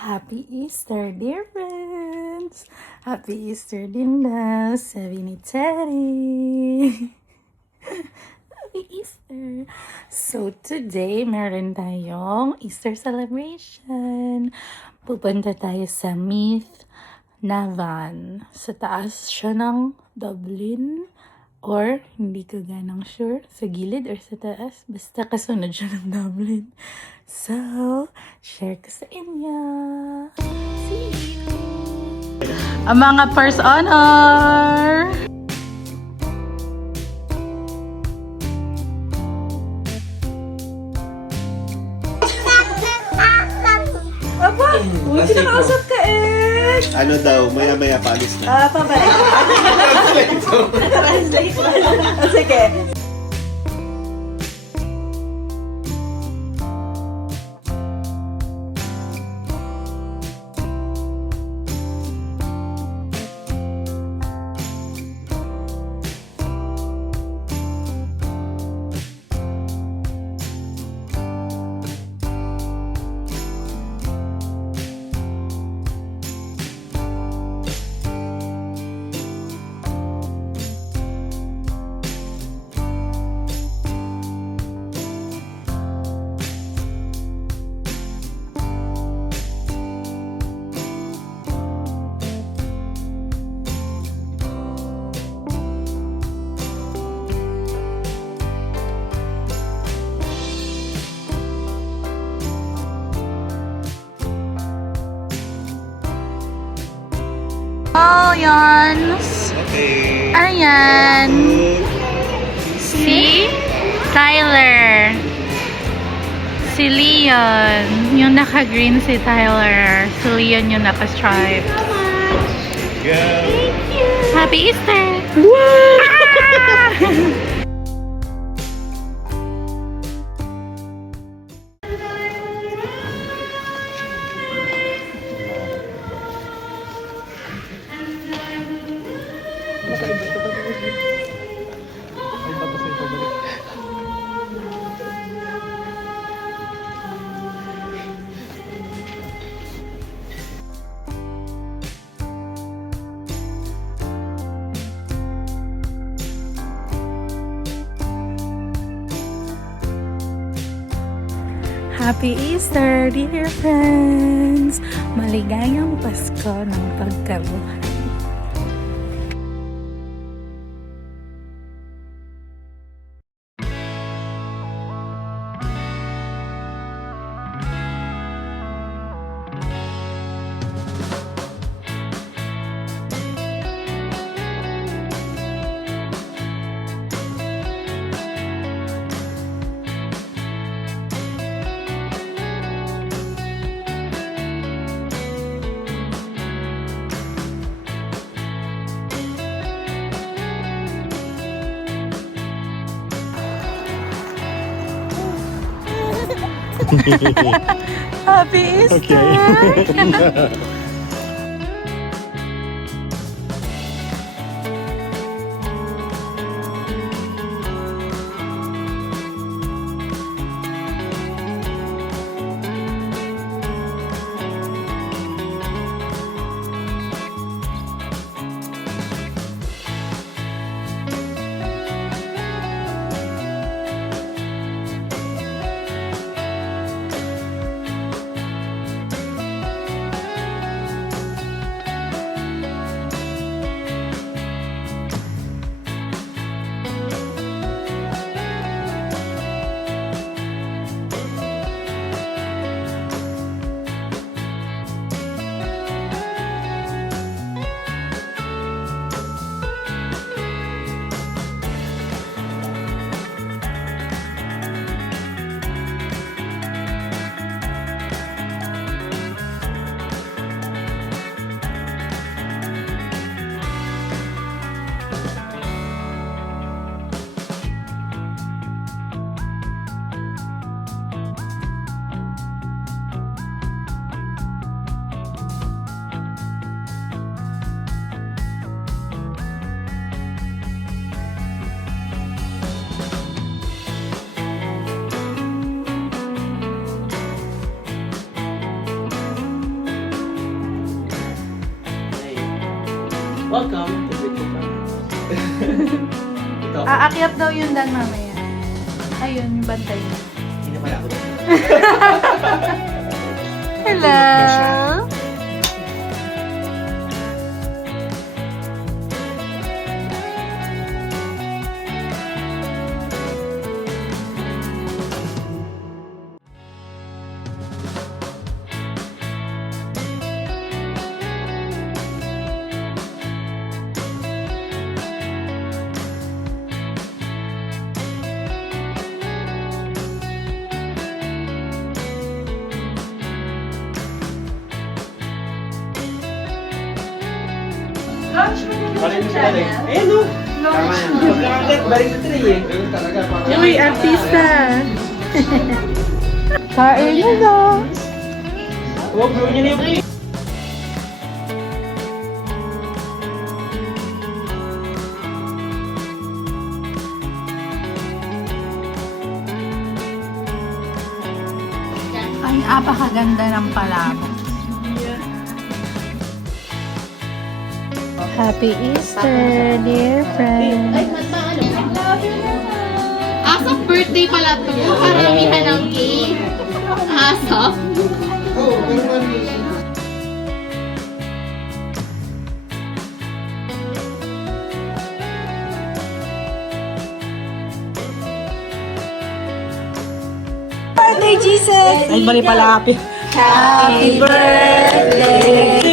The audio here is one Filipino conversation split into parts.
Happy Easter, dear friends! Happy Easter din daw, sabi ni Teddy. Happy Easter! So, today, meron tayong Easter celebration. Pupunta tayo sa Meath, Navan. Sa taas siya ng Dublin. Or, hindi ko ganang sure, sa gilid or sa taas. Basta kasunod siya ng Dublin. So, share ko sa inyo. See you! Ang mga first honor! Aba! Uy, kinakausap ka eh! Ano daw, maya-maya paalis na. Pabalik. Translate mo. Sige. Oh, yan. Okay. Ayan. Si Tyler. Si Leon. Yung naka-green si Tyler. Si Leon yung naka-stripe. Go! Happy Easter! Happy Easter, dear friends! Maligayang Pasko ng pagkabuhay. Happy Easter! Okay. Welcome. Ikaw. Aakyat daw yun dan mamaya. Ayun, yung bantay mo. Hindi naman ako. Hello! Ayan o. Pagkakagat, balik sa tray eh. Uy, artista! Kain na na! Huwag gawin niyo na yung plate. Ang apakaganda ng palabok. Happy Easter, dear friends! Asap birthday pala to. Karamihan ng cake. Asap. Birthday, Jesus! Ay, mali pala happy. Happy birthday to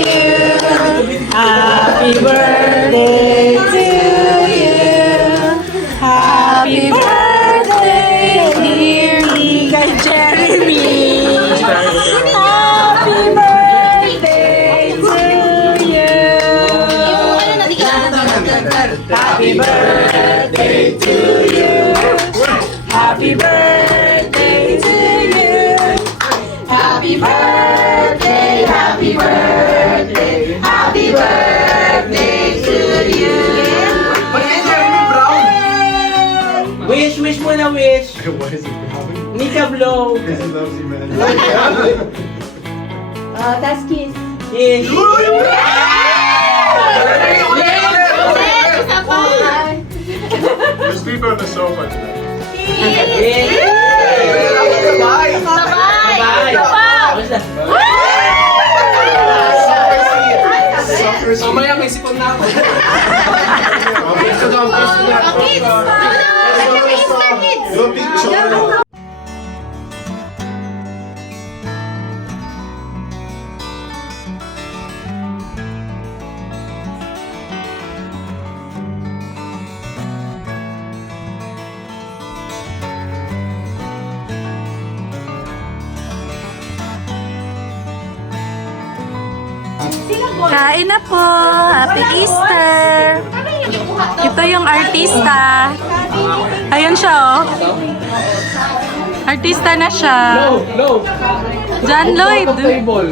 you! Happy birthday to you! Happy birthday, dear Liga Jeremy! Happy birthday to you! Ano na Happy birthday to you! Happy birthday to you! Happy birthday, happy birthday, happy birthday to you! Wish, wish mo na wish. Why is it brown? Nika blow. Because he loves you, man. That's kiss. Yes. Isa pa. There's people on the sofa tonight. Yes. Sabay. Bye. Basta. Mamaya may sipon na ako. Kids. Easter kids. Your picture. Kain na po! Happy Easter! Ito yung artista. Ayun siya, oh. Artista na siya. Low. John Lloyd. Table.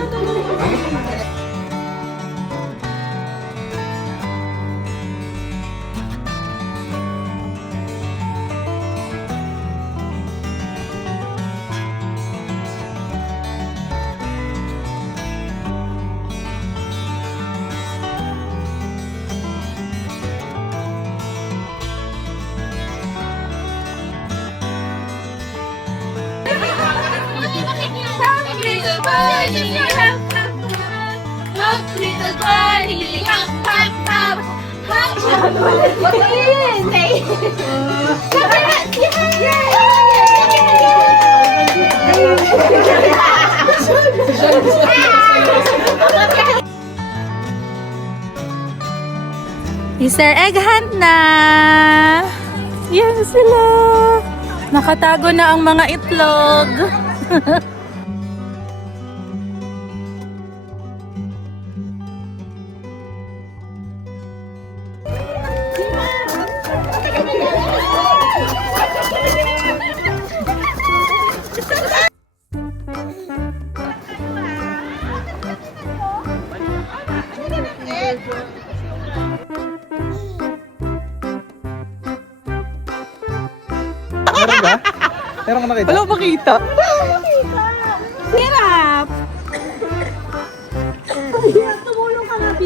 Little birdie, hop, hop, hop, hop. What is it? Easter egg hunt na! Yan sila! Nakatago na ang mga itlog. Meron ka nakita? Wala makita. Hirap! Tumulong ka na, B.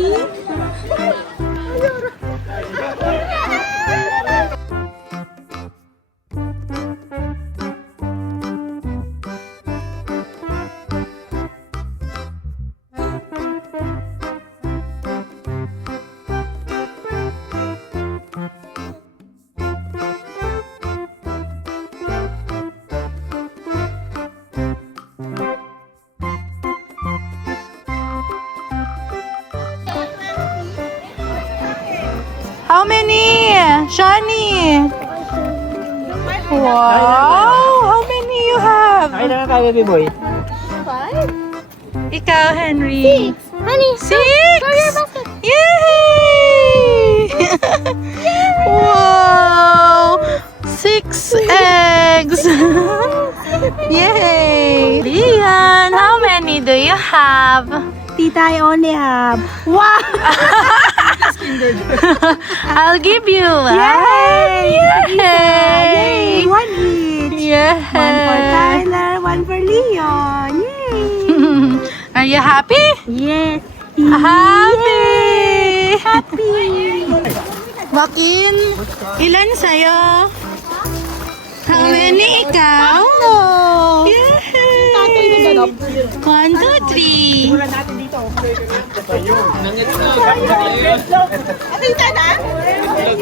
Shani! Wow! How many you have? Ay, na tayo, baby boy. Ikaw, Henry. Honey, Six! go your basket. Yay! Wow! 6 eggs! Yay! Lian, how many do you have? Tita, I only have one. I'll give you one. Yay! Yay! One each. Yay! One for Tyler, one for Leon. Yay! Are you happy? Yes. Happy! Happy. Bakin, ilan sa'yo? How many ikaw? Yay! 1, 2, 3.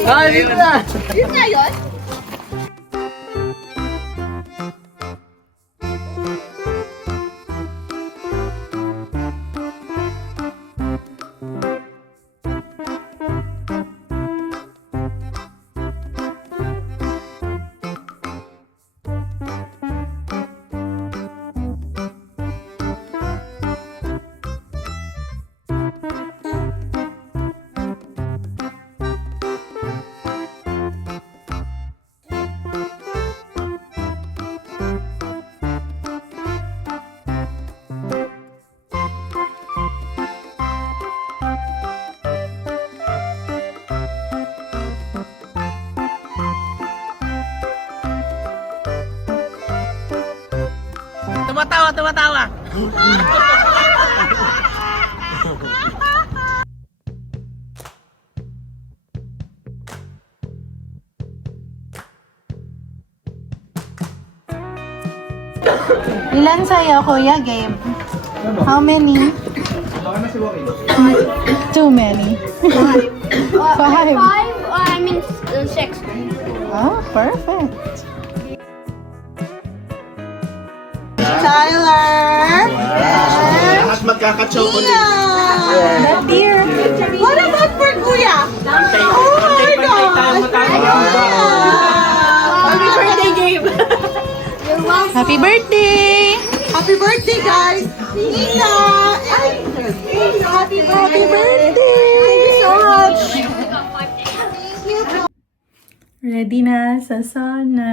Ah, dito na. Tumatawa. Ilan sa'yo, Kuya Gabe? How many? Too many. 5. I mean 6. Oh, perfect. Lahat magkaka-chocolate. That dear. What about for Kuya? Oh my gosh! Happy birthday, Gabe! Happy birthday! Happy birthday, guys! Nina! Happy birthday! Thank you so much! Ready na sa sauna.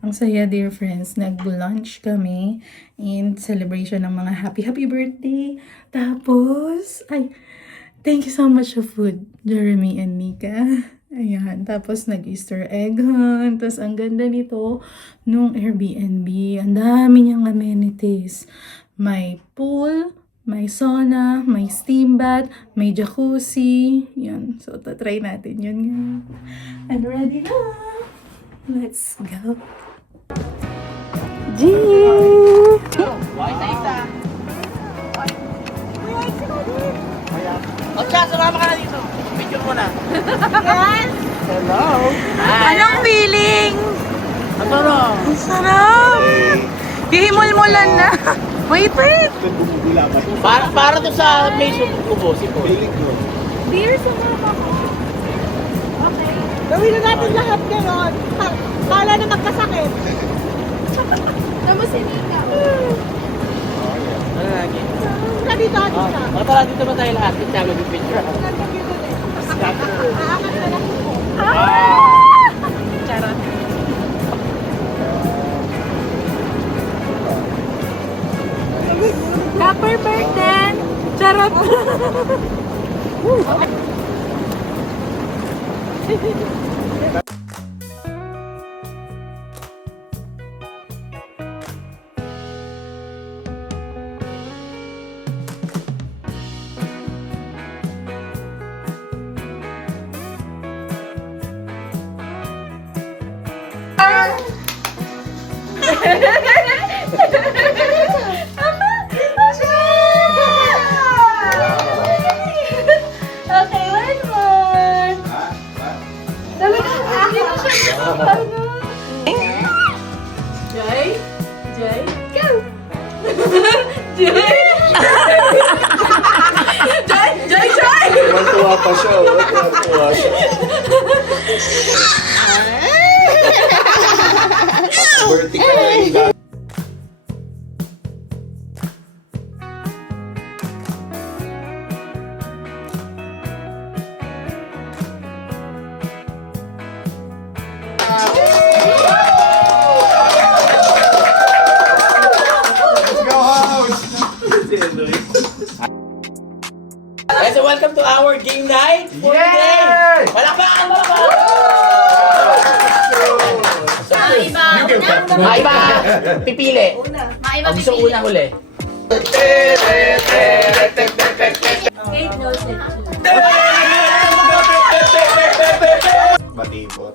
Ang saya, dear friends. Nag-lunch kami in celebration ng mga happy birthday. Tapos, thank you so much for food, Jeremy and Nika. Ayan. Tapos, nag-Easter egg hunt. Tapos, ang ganda nito nung Airbnb. Ang dami niyang amenities. May pool, may sauna, may steam bath, may jacuzzi. Yan. So, tatry natin yun ngayon. And ready na! Let's go! G! O, Cha, sumama ka na dito. Picture mo na. Hello. Anong feeling? Ano no? Ang sarap! Hihimol-mulan na. Wait, wait! Para to sa Facebook ko, si Paul. Beer sa mama ko. Okay. Gawin na natin lahat ganon. Kala na magkasakit. Tama si Nika. Ano lagi? Ka dito, atin ka. Tara, dito ba tayo lahat? Kita mo yung picture. Aakas na lang po. Charot. Copper birthday! Charot! Okay, one more. Dami ka Jay? Jay? Go! Jay? Tuwa pa siya. Tuwa siya. Vertical. Let's go house! Guys, so welcome to our game night for today! Palakpakan! Maiba! Pipili! Maiba Ang gusto pipili. unang huli. Kate knows it too. Malibot.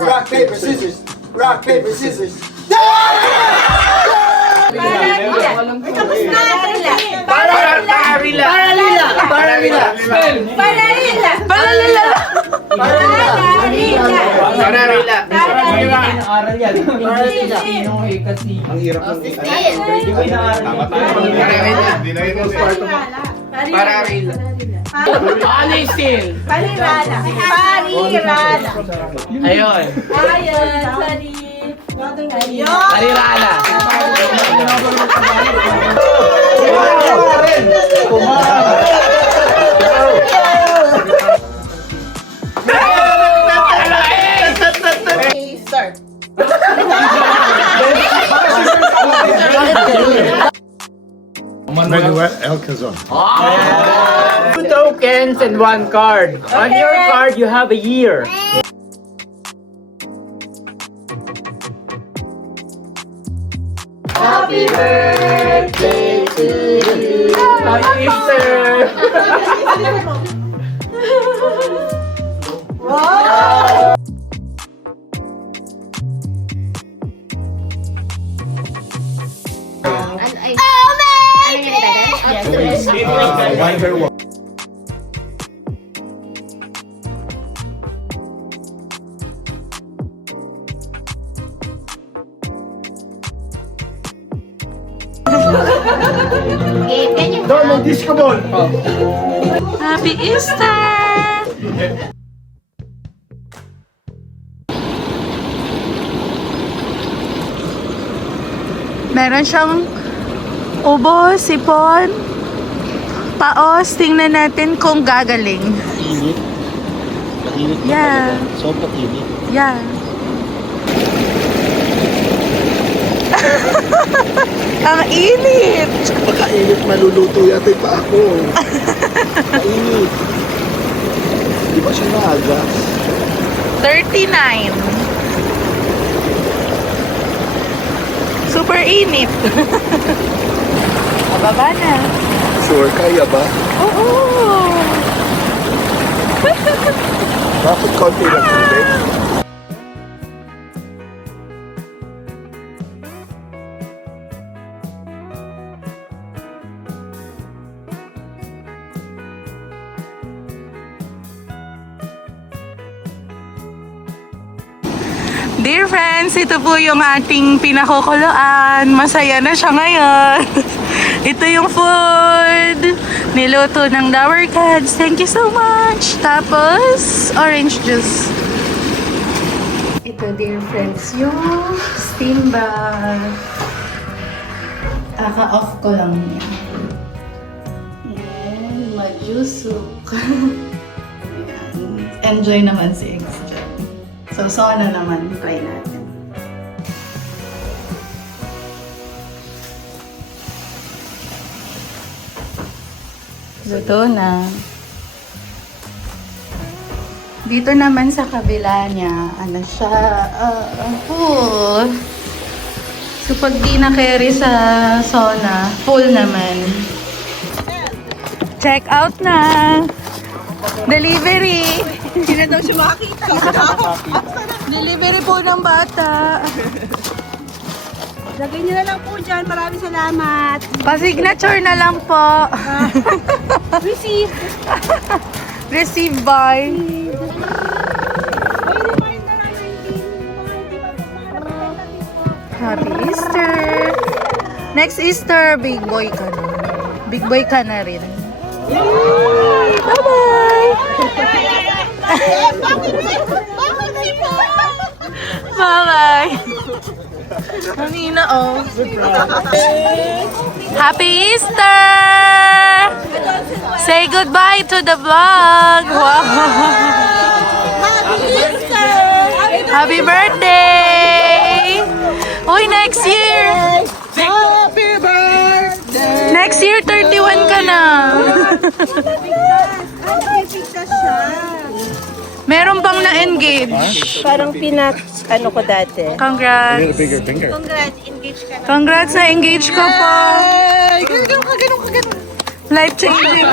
Rock, paper, scissors. Rock, paper, scissors. Ang hirap ng Alisin! Parirala. Ayun. Ayun, sorry. Ayun. Parirala. Start. Manuel Alcazar. 2 tokens and 1 card. On your card, you have a year. Happy birthday to you. Happy Easter! Wow! Wonder Woman. No, disco ball. Happy Easter! Meron siyang ubo, sipon, paos. Tingnan natin kung gagaling. Init. Mainit ba Yeah. talaga? Sobrang init. Yeah. Ang init! Pagkainit, maluluto yata yung pa ako. Mainit. Di ba siya maagas? 39. Super init. Mababa na. Sure, kaya ba? Oo. Bakit konti lang ulit? Dear friends, ito po yung ating pinakukuluan. Masaya na siya ngayon. Ito yung food. Niluto ng Dower Cats. Thank you so much. Tapos, orange juice. Ito, dear friends, yung steam bath. Kaka-off ko lang yan. Ayan, majusuk. Ayan. Enjoy naman si X dyan. So, sauna naman. Try natin. Luto na. Dito naman sa kabila niya, ano siya, full. So, pag di na-carry sa sauna, full naman. Check out na! Delivery! Hindi na daw siya makakita. Delivery po ng bata. Lagay niyo na lang po dyan. Maraming salamat. Pa-signature na lang po. Receive. Receive by. May reminder na yung mga hindi pa po. Happy Easter! Next Easter, big boy ka na. Big boy ka na rin. Bye-bye! Bye-bye! Kanina, oh. Happy Easter! Say goodbye to the vlog! Wow! Happy birthday! Uy, next year! Happy birthday! Next year, 31 ka na. Meron bang na-engage? Parang ano ko dati. Congrats. Bigger finger. Congrats na engage ka pa. Life changing.